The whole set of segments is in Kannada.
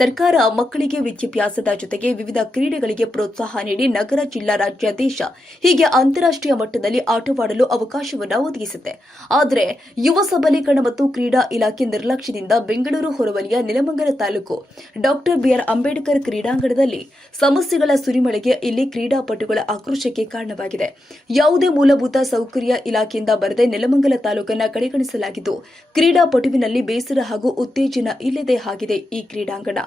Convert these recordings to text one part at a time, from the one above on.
ಸರ್ಕಾರ ಮಕ್ಕಳಿಗೆ ವಿದ್ಯಾಭ್ಯಾಸದ ಜೊತೆಗೆ ವಿವಿಧ ಕ್ರೀಡೆಗಳಿಗೆ ಪ್ರೋತ್ಸಾಹ ನೀಡಿ ನಗರ, ಜಿಲ್ಲಾ, ರಾಜ್ಯ, ದೇಶ ಹೀಗೆ ಅಂತಾರಾಷ್ಟ್ರೀಯ ಮಟ್ಟದಲ್ಲಿ ಆಟವಾಡಲು ಅವಕಾಶವನ್ನು ಒದಗಿಸುತ್ತೆ. ಆದರೆ ಯುವ ಸಬಲೀಕರಣ ಮತ್ತು ಕ್ರೀಡಾ ಇಲಾಖೆ ನಿರ್ಲಕ್ಷ್ಯದಿಂದ ಬೆಂಗಳೂರು ಹೊರವಲಯ ನೆಲಮಂಗಲ ತಾಲೂಕು ಡಾಕ್ಟರ್ ಬಿಆರ್ ಅಂಬೇಡ್ಕರ್ ಕ್ರೀಡಾಂಗಣದಲ್ಲಿ ಸಮಸ್ಯೆಗಳ ಸುರಿಮಳೆಗೆ ಇಲ್ಲಿ ಕ್ರೀಡಾಪಟುಗಳ ಆಕ್ರೋಶಕ್ಕೆ ಕಾರಣವಾಗಿದೆ. ಯಾವುದೇ ಮೂಲಭೂತ ಸೌಕರ್ಯ ಇಲಾಖೆಯಿಂದ ಬರದೆ ನೆಲಮಂಗಲ ತಾಲೂಕನ್ನು ಕಡೆಗಣಿಸಲಾಗಿದ್ದು, ಕ್ರೀಡಾಪಟುವಿನಲ್ಲಿ ಬೇಸರ ಹಾಗೂ ಉತ್ತೇಜನ ಇಲ್ಲದೆ ಆಗಿದೆ ಈ ಕ್ರೀಡಾಂಗಣ.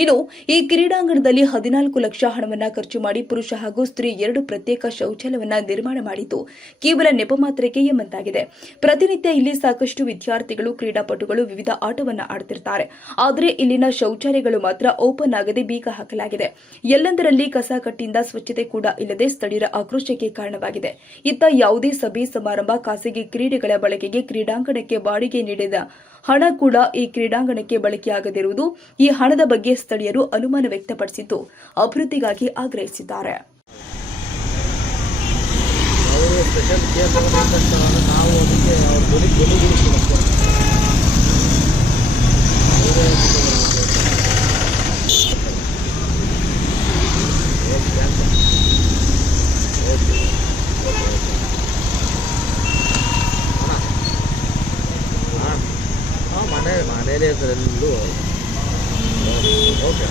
ಇನ್ನು ಈ ಕ್ರೀಡಾಂಗಣದಲ್ಲಿ 14 ಲಕ್ಷ ಹಣವನ್ನು ಖರ್ಚು ಮಾಡಿ ಪುರುಷ ಹಾಗೂ ಸ್ತ್ರೀ 2 ಪ್ರತ್ಯೇಕ ಶೌಚಾಲಯವನ್ನು ನಿರ್ಮಾಣ ಮಾಡಿದ್ದು ಕೇವಲ ನೆಪ ಮಾತ್ರಕ್ಕೆ ಎಂಬಂತಾಗಿದೆ. ಪ್ರತಿನಿತ್ಯ ಇಲ್ಲಿ ಸಾಕಷ್ಟು ವಿದ್ಯಾರ್ಥಿಗಳು, ಕ್ರೀಡಾಪಟುಗಳು ವಿವಿಧ ಆಟವನ್ನು ಆಡುತ್ತಿರುತ್ತಾರೆ. ಆದರೆ ಇಲ್ಲಿನ ಶೌಚಾಲಯಗಳು ಮಾತ್ರ ಓಪನ್ ಆಗದೆ ಬೀಗ ಹಾಕಲಾಗಿದೆ. ಎಲ್ಲೆಂದರಲ್ಲಿ ಕಸ ಕಟ್ಟಿಯಿಂದ ಸ್ವಚ್ಛತೆ ಕೂಡ ಇಲ್ಲದೆ ಸ್ಥಳೀಯರ ಆಕ್ರೋಶಕ್ಕೆ ಕಾರಣವಾಗಿದೆ. ಇತ್ತ ಯಾವುದೇ ಸಭೆ ಸಮಾರಂಭ, ಖಾಸಗಿ ಕ್ರೀಡೆಗಳ ಬಳಕೆಗೆ ಕ್ರೀಡಾಂಗಣಕ್ಕೆ ಬಾಡಿಗೆ ನೀಡಿದ ಹಣ ಕೂಡ ಈ ಕ್ರೀಡಾಂಗಣಕ್ಕೆ ಬಳಕೆಯಾಗದಿರುವುದು, ಈ ಹಣದ ಬಗ್ಗೆ ಸ್ಥಳೀಯರು ಅನುಮಾನ ವ್ಯಕ್ತಪಡಿಸಿದ್ದು ಅಭಿವೃದ್ಧಿಗಾಗಿ ಆಗ್ರಹಿಸಿದ್ದಾರೆ. ಮನೇಲಿ ಓಕೆ